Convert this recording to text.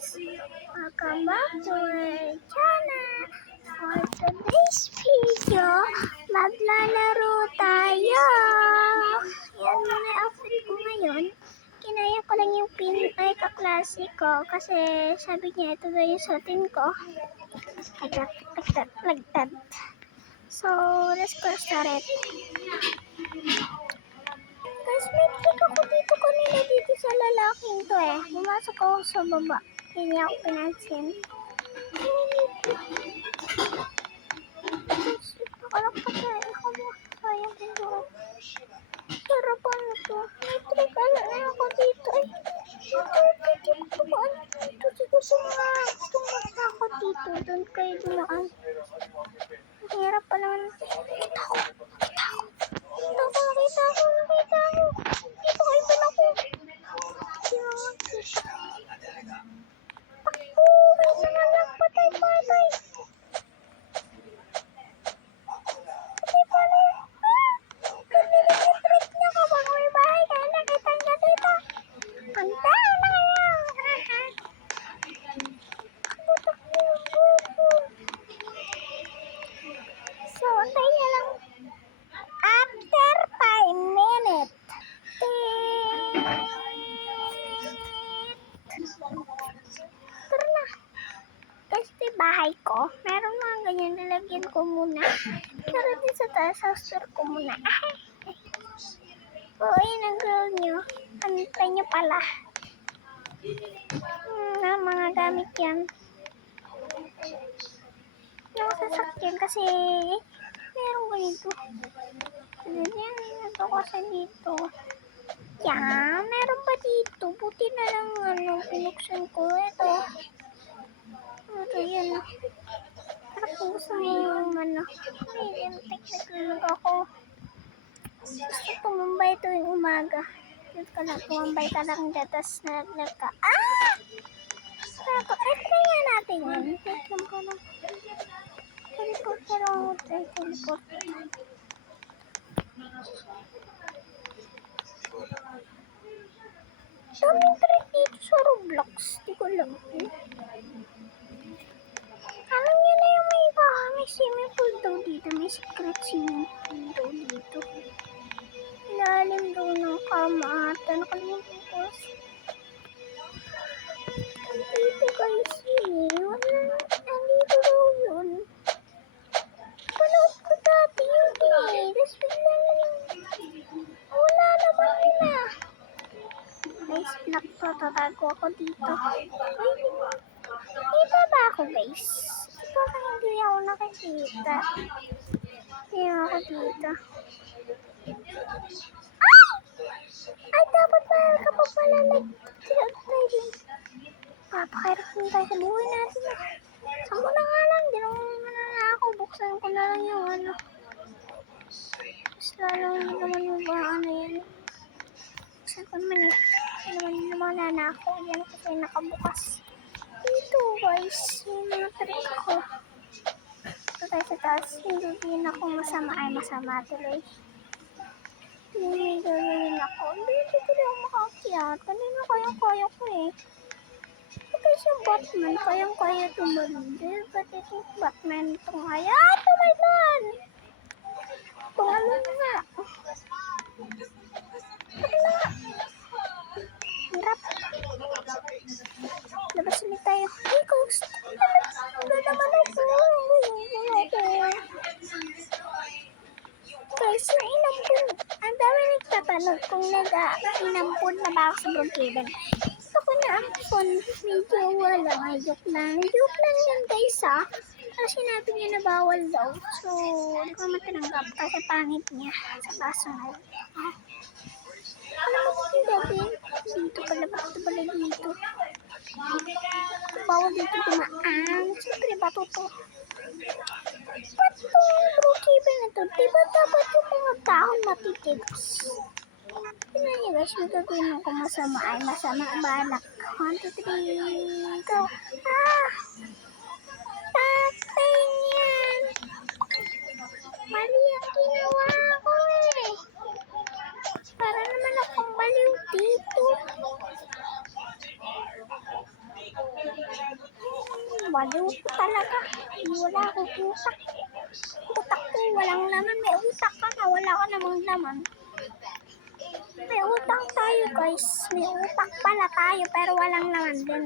guys! Welcome back to our channel. For today's video, maglalaro tayo. Yan muna outfit ko ngayon. Kinaya ko lang yung Pinoy kaklase ko kasi sabi niya ito daw yung suotin ko. Like that. So, let's go start it. Guys, may trick ako dito kanina dito sa lalaking to eh. Pumasok ako sa baba. Hindi niya ako pinansin. Nakalak pa tayo. Ako mo. Sayang pintura. Pero paano to? May trick na ako dito eh. Hindi ko tumaan dito. Siguro sa mga gustong magtakot dito. Doon kayo dumaan. Hirap pa naman. Nakita ko. Nakita ko. Dito kayo pa ako. Hindi mo makita. Takbo. May naman patay. Patay pala. Kanina yung trick niya kapag may bahay ka. Nakita niya dito. Pantay na kayo. Takbo. So, antay niya lang. After 5 minutes. Tara na. Kasi ito yung bahay ko. Meron mga ganyan. Nalagyan ko muna. Pero din sa taas, house ko muna. Oo, yun ang girl nyo. Antay nyo pala. Mga gamit yan. Yung sasakyan kasi meron ganito. Ganyan. Ito kasi dito. Yan. Meron pa dito. Buti na lang pinuksan ko. Ito. Ito yan. Pero kung gusto mo yung may technical ako. Gusto tumambay ito yung umaga. Tumambay ka lang dyan. Tapos nalaglag ka. Try nga natin yun. Wait lang ko lang. Teleport na lang ako. Teleport. Daming trick dito sa Roblox. Di ko alam. Alam niyo na yung may swimming pool daw dito. May secret swimming pool daw dito. Ilalim daw ng kama ata. Nakalimutan ko. Dito guys andito daw yun. Panood ko dati yun eh. Tapos bigla lang. Wala naman na. Guys, black to. Tatago ako dito. Dito ba ako guys? Parang hindi ako nakikita. Hindi ako dito. Ay, dapat mahal ka pa pala nag-trading. Napakahirap na tayo sa buhay natin. Saan ko na nga lang, dinungan na ako. Buksan ko na lang yung Mas lalo hindi naman yung yan. Buksan ko naman eh. Hindi naman na ako. Yan kasi nakabukas. Dito guys, yung mga trick ko. Ito tayo sa taas. Hindi din ako masama. Ay, masama tuloy. Hindi gawin ako. Hindi tuloy ako makakyat. Kanina kaya ko eh. Kasi yung Batman, kayang-kaya tumalindi. Ba't itong Batman itong ayan, tumalon! Tumalon nga. Hirap. Labas ulit tayo. Hey, ghost. Ano naman ako? Guys, inampun. Ang dami nagtatanong kung inampun na ba ako sa Brookhaven. Ako na ang phone. Medyo wala. Ay, joke lang. Joke lang yan guys ha. Kasi sinabi niya na bawal daw. So, hindi ko naman tinanggap kasi pangit niya sa kasunod. Ano mo dito dati? Dito pala. Bakit pala dito? Bawal dito dumaan. Siyempre, bato to. Ba't itong Brookhaven na to? Diba dapat yung mga dahon matitigas? Tignan niyo guys, may gagawin ko masama ay masama balak. 1, 2, 3, go! Tatay niyan! Mali ang ginawa ko eh! Para naman akong baliw dito. Baliw ko talaga. Wala akong utak. Utak ko walang laman. May utak ka na. Wala ka namang laman. May utak tayo guys. May utak pala tayo pero walang laman din.